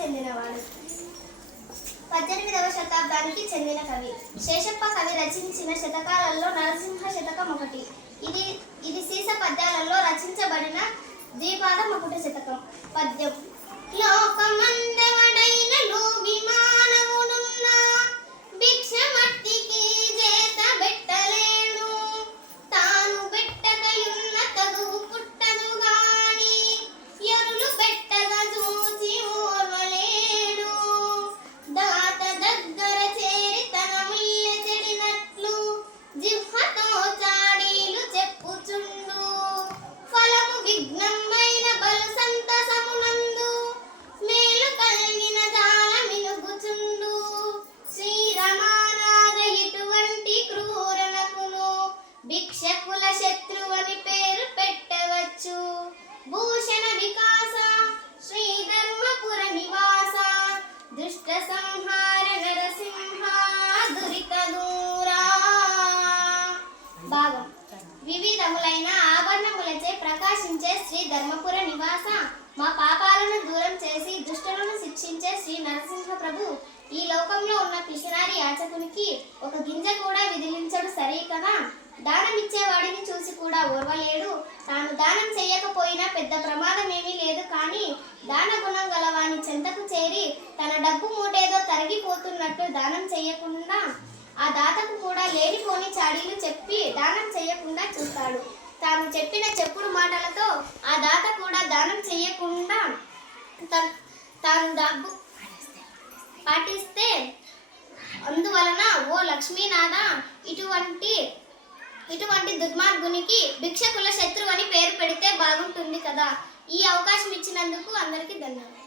చెందినవాడు. 18వ శతాబ్దానికి చెందిన కవి. శేషప్ప కవి రచించిన శతకాలలో నరసింహ శతకం ఒకటి. ఇది సీస పద్యాలలో రచించబడిన ద్విపాద మకుట శతకం. పద్యం. లోకమందెవడైనను విమానమునున్న భిక్షమట్టికి చేత బెట్టలేడు. తాను బెట్టకయున్న తగువు పుట్టదు గాని ఎరులు బెట్టగా చూచి ఓర్వలేడు. దాత దగ్గర చేరి తన మిల్లె చెడినట్లు జిహ్వతో చాడీలు చెప్పుచుండు. ఫలము విఘ్నమైన బలు సంతసమునందు మేలు కలిగిన జాల మినుగుచుండు. శ్రీరమానాథ ఇటువంటి క్రూరనకును భిక్షకుల శత్రువని పేరు పెట్టవచ్చు. భూషణ వికాస శ్రీధర్మపుర నివాస దుష్ట సంహార నరసింహ దురిత దూరా. భాగం. వివిధములైన ఆభరణములచే ప్రకాశించే శ్రీ ధర్మపుర నివాస, మా పాపాలను దూరం చేసి దుష్టులను శిక్షించే శ్రీ నరసింహ ప్రభు, ఈ లోకంలో ఉన్న పిసినారి యాచకునికి ఒక గింజ కూడా విదిలించడు సరే కదా. దానమిచ్చే వాడిని చూసి కూడా ఓర్వలేడు. తాను దానం చేయకపోయినా పెద్ద ప్రమాదమేమీ లేదు, కానీ దాన గుణం గలవాని చెంతకు చేరి తన డబ్బు మూటేదో తరిగిపోతున్నట్లు దానం చేయకుండా ఆ దాతకు కూడా లేనిపోని చాడీలు చెప్పి దానం చేయకుండా చూస్తాడు. తాను చెప్పిన చెప్పుడు మాటలతో ఆ దాత కూడా దానం చేయకుండా తాను డబ్బు పాటిస్తే, అందువలన ఓ లక్ష్మీనాథ, ఇటువంటి దుర్మార్గునికి భిక్షకుల శత్రువు అని పేరు పెడితే బాగుంటుంది కదా. ఈ అవకాశం ఇచ్చినందుకు అందరికీ ధన్యవాదాలు.